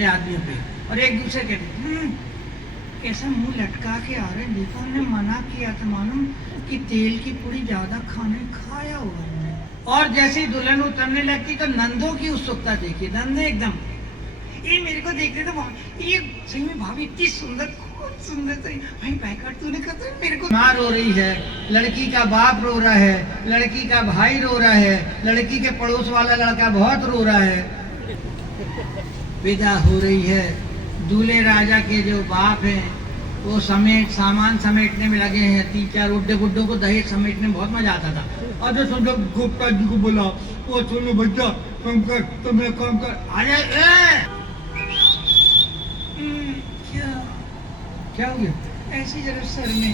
दे आदमियों पे, और एक दूसरे के कैसा मुंह लटका के आ रहे हैं। देखो हमने मना किया था मालूम कि तेल की पूरी ज्यादा खाया हुआ है। और जैसे ही दुल्हन उतरने लगती तो नंदों की उत्सुकता देखिए, नंदे एकदम ये मेरे को देखते तो ये सही में भाभी इतनी सुंदर, खूब सुंदर सही भाई पैकट तूने कहते मेरे को। माँ रो रही है, लड़की का बाप रो रहा है, लड़की का भाई रो रहा है, लड़की के पड़ोस वाला लड़का बहुत रो रहा है। विदा हो रही है, दूल्हे राजा के जो बाप हैं वो सामान समेटने में लगे हैं। 3-4 उड्डे बुड्ढों को दहेज समेटने में बहुत मजा आता था। और जो सुन गुप्ता जी को बोला, वो सुनो बच्चा काम कर, तुम्हें काम कर, अरे क्या हो गया? ऐसी जरा सर में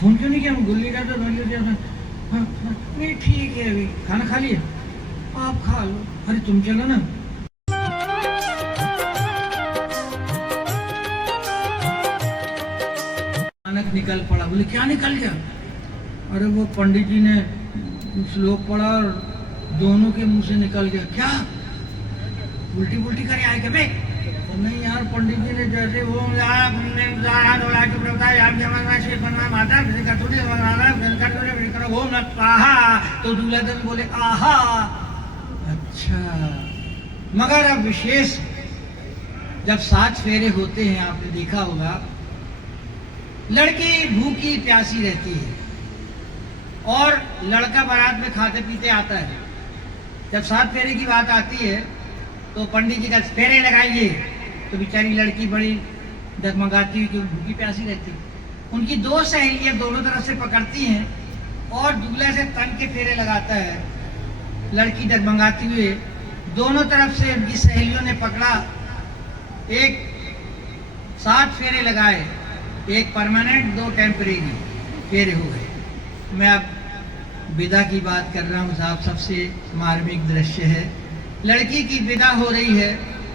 फोन क्यों नहीं किया? गुल्ली का तो नहीं ठीक है, अभी खाना खा लिया? आप खा लो। अरे तुम चलो ना। निकल पड़ा। बोले क्या निकल गया? अरे वो पंडित जी ने श्लोक पढ़ा और दोनों के मुंह से निकल गया। क्या उल्टी पुल्टी करे आए क्या? नहीं यार, पंडित जी ने जैसे वो तो दूल्हा दल बोले आहा। अच्छा, मगर अब विशेष जब 7 फेरे होते हैं, आपने देखा होगा, लड़की भूखी प्यासी रहती है और लड़का बारात में खाते पीते आता है। जब 7 फेरे की बात आती है तो पंडित जी का फेरे लगाइए, तो बेचारी लड़की बड़ी डगमगाती हुई, क्योंकि भूखी प्यासी रहती है। उनकी 2 सहेलियां दोनों तरफ से पकड़ती हैं और दूल्हे से तन के फेरे लगाता है। लड़की डगमगाती हुई, दोनों तरफ से उनकी सहेलियों ने पकड़ा, एक 7 फेरे लगाए, एक परमानेंट 2 टेम्परेरी फेरे हो गए। मैं अब विदा की बात कर रहा हूँ साहब, सबसे मार्मिक दृश्य है। लड़की की विदा हो रही है,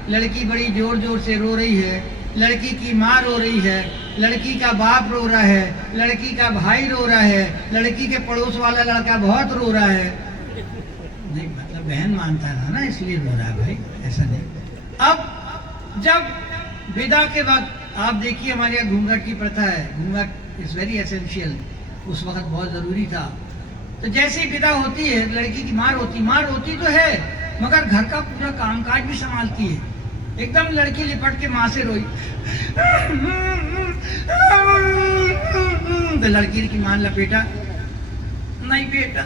लड़की बड़ी जोर जोर से रो रही है, लड़की की माँ रो रही है, लड़की का बाप रो रहा है, लड़की का भाई रो रहा है, लड़की के पड़ोस वाला लड़का बहुत रो रहा है। नहीं मतलब बहन मानता था ना, इसलिए रो रहा है भाई, ऐसा नहीं। अब जब विदा के वक्त आप देखिए, हमारे यहाँ घूंघट की प्रथा है, घूंघट इज वेरी एसेंशियल, उस वक्त बहुत जरूरी था। तो जैसे ही विदा होती है, लड़की की माँ रोती तो है, मगर घर का पूरा कामकाज भी संभालती है। एकदम लड़की लिपट के माँ से रोई, तो लड़की की माँ लपेटा, नहीं बेटा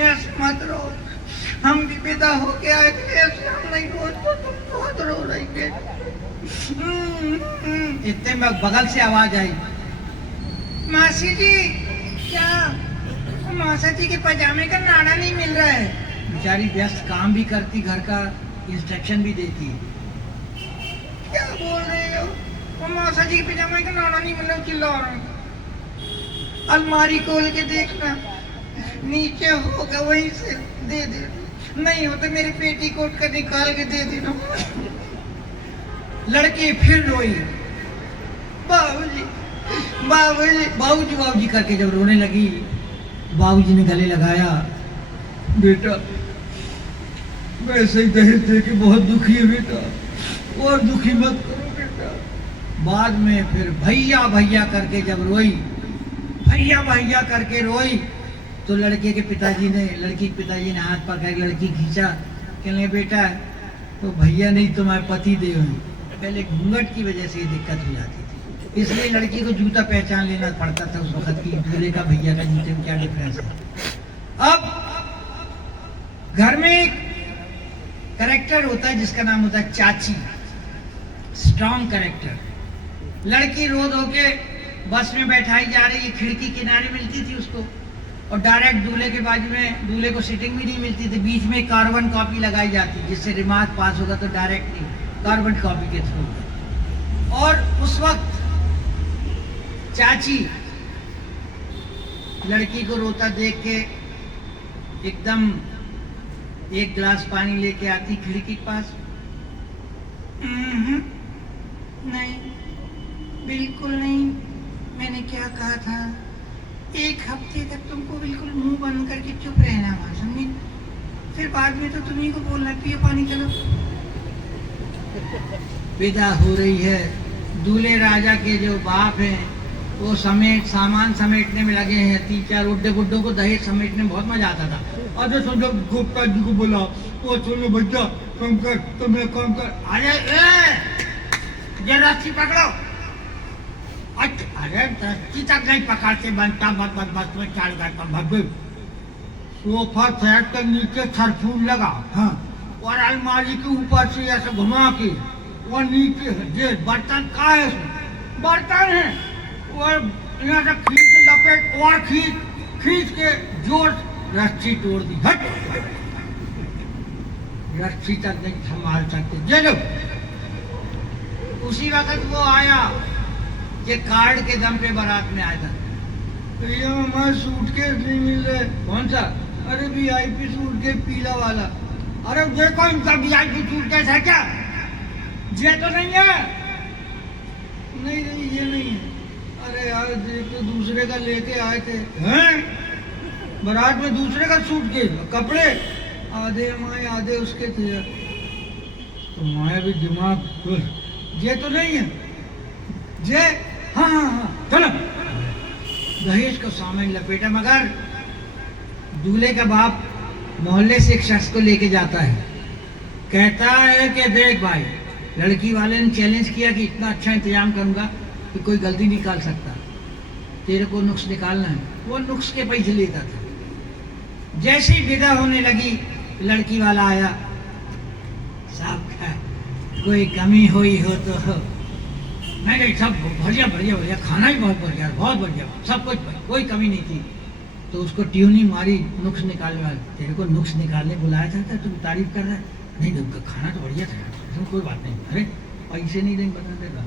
ऐसे मत रो, हम भी विदा हो के आए थे, ऐसे हम नहीं रो, तो तुम बहुत रो रही बेटा। इतने में बगल से आवाज आई, मासी जी क्या? मासा जी के पजामे का नाड़ा नहीं मिल रहा है। बेचारी व्यस्त काम भी करती, घर का इंस्ट्रक्शन भी देती। क्या बोल रहे हो? वो मासा जी के पजामे का नाड़ा नहीं मिल रहा, चिल्ला रहा हूँ। अलमारी खोल के देखना, नीचे होगा वहीं से दे दे, नहीं हो तो मेरे पेटीकोट का निकाल के दे देना। लड़की फिर रोई, बाबूजी बाबूजी बाबूजी बाबूजी करके जब रोने लगी, बाबूजी ने गले लगाया, बेटा वैसे ही दहेज दे के बहुत दुखी है बेटा, और दुखी मत करो बेटा। बाद में फिर भैया भैया करके जब रोई, भैया भैया करके रोई, तो लड़के के पिताजी ने, लड़की के पिताजी ने हाथ पकड़ लड़की खींचा, कहने बेटा तो भैया नहीं तुम्हारे पति देव हैं। पहले घूंघट की वजह से ये दिक्कत हो जाती थी, इसलिए लड़की को जूता पहचान लेना पड़ता था उस वक्त की, दूल्हे का भैया का जूते में क्या डिफरेंस है। अब घर में एक कैरेक्टर होता है जिसका नाम होता है चाची, स्ट्रॉन्ग कैरेक्टर। लड़की रो धो के बस में बैठाई जा रही है, खिड़की किनारे मिलती थी उसको, और डायरेक्ट दूल्हे के बाजू में दूल्हे को सीटिंग भी नहीं मिलती थी, बीच में कार्बन कॉपी लगाई जाती जिससे रिमार्क पास होगा, तो डायरेक्ट नहीं, कार्बन कॉपी के थ्रू। और उस वक्त चाची लड़की को रोता देख के एकदम एक गिलास पानी लेके आती खिड़की के पास, नहीं बिल्कुल नहीं, मैंने क्या कहा था, 1 हफ्ते तक तुमको बिल्कुल मुंह बंद करके चुप रहना, समझी? फिर बाद में तो तुम्ही को बोलना पियो पानी, चलो। विदा हो रही है। दूल्हे राजा के जो बाप हैं वो सामान समेटने में लगे हैं। 3-4 बुड्ढे बुड्ढों को दहेज समेटने में बहुत मजा आता था। अरे सुनो, गुप्ता जी को बुलाओ, वो सुनो बच्चा तुम कर, तुम्हें काम कर, अरे रस्सी पकड़ो। अरे रस्सी तक नहीं पकड़ते बनता, बस में चाल करता भव्य। सोफा सेट के नीचे सरफूल लगा, हाँ, और अलमारी के ऊपर से ऐसे घुमा के, और नीचे ये बर्तन का है, बर्तन है, और यहाँ से खींच के लपेट और खींच के जोर रस्सी तोड़ दी। हट, रस्सी तक नहीं संभाल सकते। चलो, उसी वक्त वो आया ये कार्ड के दम पे बारात में आया था। तो ये हमारा सूटकेस नहीं मिल रहा है। कौन सा? अरे VIP सूटकेस पीला वाला। अरे देखो इनका VIP सूटकेस है क्या? ये तो नहीं है। नहीं ये नहीं है। अरे यार देखो दूसरे का लेके आए थे। हैं? बारात में दूसरे का सूटकेस, कपड़े आधे हमारे आधे उसके थे। तो हमारे भी दिमाग, ये तो नहीं है। ये हाँ चलो, दहेज का सामान लपेटा। मगर दूल्हे का बाप मोहल्ले से एक शख्स को लेके जाता है, कहता है कि देख भाई, लड़की वाले ने चैलेंज किया कि इतना अच्छा इंतजाम करूंगा कि कोई गलती निकाल सकता, तेरे को नुक्स निकालना है। वो नुक्स के पैसे लेता था। जैसे ही विदा होने लगी, लड़की वाला आया, साहब कोई कमी हुई हो तो हो। नहीं सब बढ़िया बढ़िया बढ़िया, खाना ही बहुत बढ़िया, बहुत बढ़िया, सब कुछ, कोई कमी नहीं थी। तो उसको ट्यूनी मारी नुक्स निकालने वाले। तेरे को नुक्स निकालने बुलाया था, तुम तारीफ कर रहा है? नहीं, खाना तो बढ़िया था, कोई बात नहीं। अरे पैसे नहीं देंगे, बता देगा,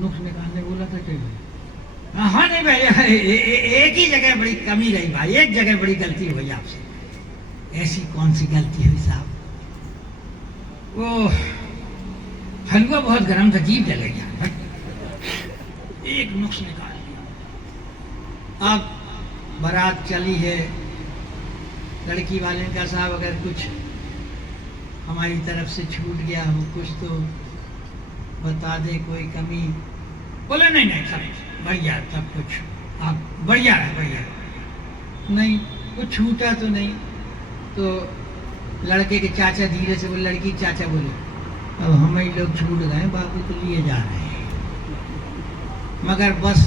नुक्स निकालने बोला था क्या? हाँ नहीं भाई, एक ही जगह बड़ी कमी रही भाई, एक जगह बड़ी गलती हुई आपसे। ऐसी कौन सी गलती हुई साहब? वो हलवा बहुत गर्म था, जीभ जल गया, एक नुक्स निकाल लिया। अब बारात चली है। लड़की वाले ने कहा साहब अगर कुछ हमारी तरफ से छूट गया हो कुछ तो बता दे, कोई कमी। बोले नहीं सब बढ़िया, सब कुछ आप बढ़िया है, बढ़िया। नहीं कुछ छूटा तो नहीं। तो लड़के के चाचा धीरे से बोले, लड़की के चाचा बोले, अब हम ही लोग छूट गए, बाकी तो लिए जा रहे हैं। मगर बस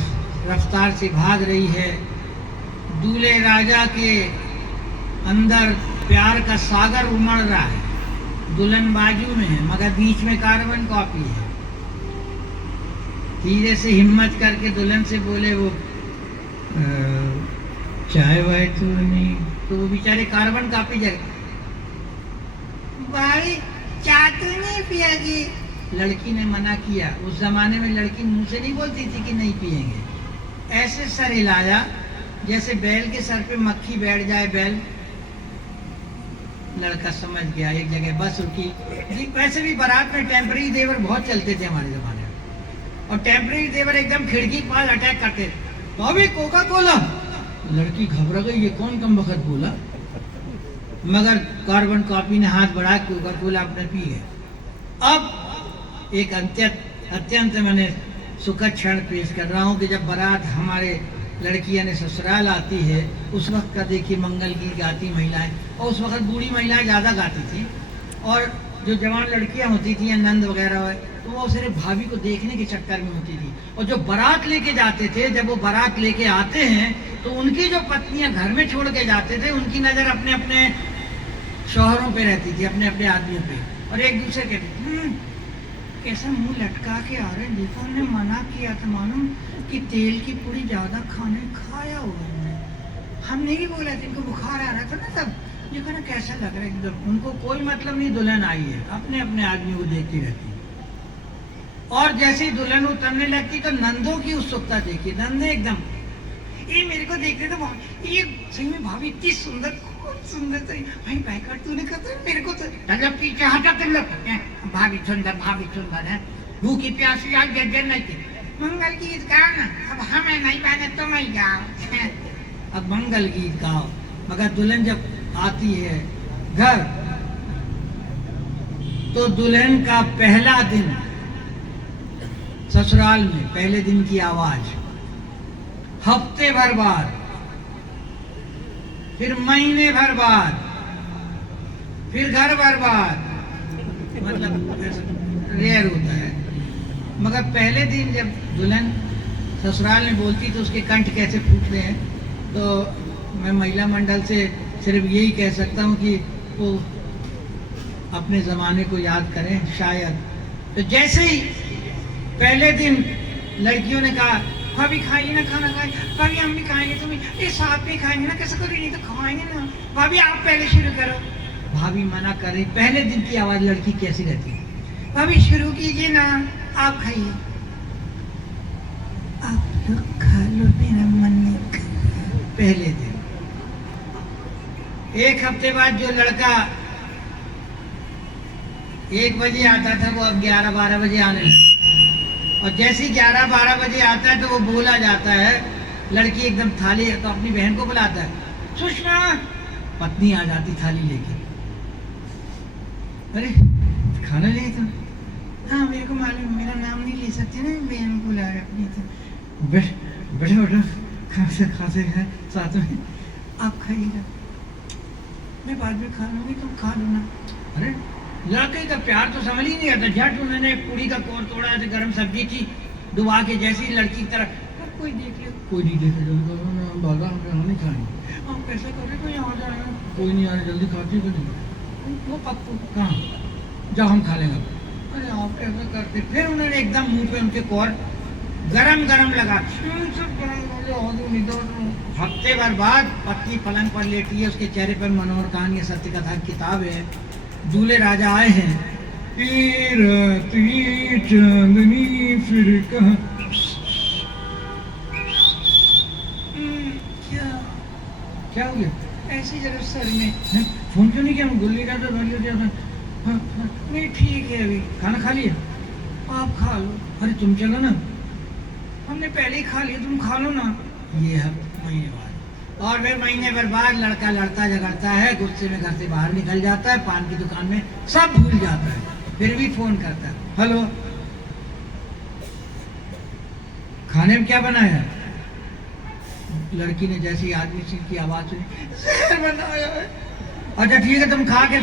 रफ्तार से भाग रही है। दूल्हे राजा के अंदर प्यार का सागर उमड़ रहा है। दुल्हन बाजू में है, मगर बीच में कार्बन कॉपी है। धीरे से हिम्मत करके दुल्हन से बोले, वो चाय वाय तो नहीं? तो वो बेचारे कार्बन कॉपी जगह, भाई चाय तो नहीं पिएगी? लड़की ने मना किया। उस जमाने में लड़की मुंह से नहीं बोलती थी कि नहीं पिएंगे। ऐसे सर हिलाया जैसे बैल के सर पे मक्खी बैठ जाए बैल। लड़का समझ गया, एक जगह बस रुकी। वैसे भी बारात में टेम्पररी देवर बहुत चलते थे हमारे जमाने में, और टेम्पररी देवर एकदम खिड़की के पास अटैक करते थे। तो अभी कोका कोला। लड़की घबरा गई, ये कौन कम वक्त बोला? मगर कार्बन कॉपी ने हाथ बढ़ा, कोका कोला अपने पी गए। अब एक अत्यंत मैंने सुखद क्षण पेश कर रहा हूँ कि जब बारात हमारे लड़कियां ने ससुराल आती है, उस वक्त का देखिए मंगल गीत गाती महिलाएं, और उस वक्त बूढ़ी महिलाएं ज़्यादा गाती थी, और जो जवान लड़कियां होती थी या नंद वगैरह, तो वो सिर्फ भाभी को देखने के चक्कर में होती थी। और जो बारात लेके जाते थे, जब वो बारात लेके आते हैं तो उनकी जो पत्नियां घर में छोड़ के जाते थे, उनकी नज़र अपने अपने शौहरों पे रहती थी, अपने अपने आदमियों पे, और एक दूसरे के कैसा मुंह लटका के आ रहे हैं, देखो हमने मना किया था मालूम कि तेल की पूरी ज्यादा खाया हुआ है। हमने ही बोला था, इनको बुखार आ रहा था ना तब, ये कहना कैसा लग रहा है एकदम। उनको कोई मतलब नहीं दुल्हन आई है, अपने अपने आदमी को देखती रहती है। और जैसे ही दुल्हन उतरने लगती तो नंदों की उत्सुकता देखी। नंदे एकदम ये मेरे को देखते तो ये सही में भाभी इतनी सुंदर, खूब सुंदर सही भाई पैकट तूने कहता मेरे को तो पीछे हटा कर लो, भाभी सुंदर है, भूखी प्यासी आज जर्जर नहीं थी। मंगल गीत गाओ ना, अब हमें नहीं बने तो मैं गाओ। अब मंगल गीत गाओ। मगर दुल्हन जब आती है घर, तो दुल्हन का पहला दिन ससुराल में, पहले दिन की आवाज, हफ्ते भर बाद, फिर महीने भर बाद, फिर घर भर बाद, मतलब रेयर होता है। मगर पहले दिन जब दुल्हन ससुराल में बोलती तो उसके कंठ कैसे फूटते हैं। तो मैं महिला मंडल से सिर्फ यही कह सकता हूँ कि वो अपने ज़माने को याद करें शायद। तो जैसे ही पहले दिन लड़कियों ने कहा भाभी खाइए ना, खाना खाइए, भाभी हम भी खाएंगे, तुम ये साथ में खाएंगे ना, कैसे करो, नहीं तो खाएंगे ना, भाभी आप पहले शुरू करो। भाभी मना कर रही। पहले दिन की आवाज़ लड़की कैसी रहती है, भाभी शुरू कीजिए ना, आप खाइए। आप लोग खा लो, मेरा मन नहीं कर रहा। पहले दिन। एक हफ्ते बाद जो लड़का 1 बजे आता था वो अब 11-12 बजे आने लगा। और जैसे ही 11-12 बजे आता है तो वो बोला जाता है, लड़की एकदम थाली तो अपनी बहन को बुलाता है, सुषमा। पत्नी आ जाती थाली लेके, अरे खाना ले तुम? हाँ मेरे को मालूम, मेरा नाम नहीं ले सकते ना, बहन को बुला रहे अपनी। तो बैठो बैठो, खाते हैं साथ में, आप खाइएगा, मैं बाद में खा लूंगी, तुम खा लो ना। अरे लड़के का प्यार तो समझ ही नहीं आता। झट उन्होंने पूरी का कोर तोड़ा, ऐसे गर्म सब्जी थी डुबा के, जैसी लड़की की तरफ, कोई देख ले, कोई नहीं देखे, जल्दी भागा, हम नहीं खाएंगे। हम कैसे करें, कोई आ जाए, कोई नहीं आ रहा, जल्दी खाती है नहीं। वो पप्पू कहाँ, जाओ हम खा लेंगे। अरे आप कैसे करते। फिर उन्होंने एकदम मुंह पे उनके कोर गरम गरम लगा। हफ्ते भर बाद पत्नी पलंग पर लेटी है, उसके चेहरे पर मनोहर कहानी ये सत्य कथा की किताब है। दूल्हे राजा आए हैं, चांदनी फिर कहाँ। क्या हो गया? ऐसी जरा सर में। फोन क्यों नहीं किया? गुल्ली का तो भर दिया था। नहीं ठीक है, अभी खाना खा लिया, आप खा लो। अरे तुम चलो ना, हमने पहले ही खा लिया, तुम खा लो ना। ये है महीने बाद। और फिर महीने भर बाद लड़का लड़ता झगड़ता है, गुस्से में घर से बाहर निकल जाता है, पान की दुकान में सब भूल जाता है, फिर भी फोन करता है, हेलो खाने में क्या बनाया? लड़की ने जैसी आदमी की आवाज सुनी, जहर बनाया है। अच्छा ठीक है, तुम खा के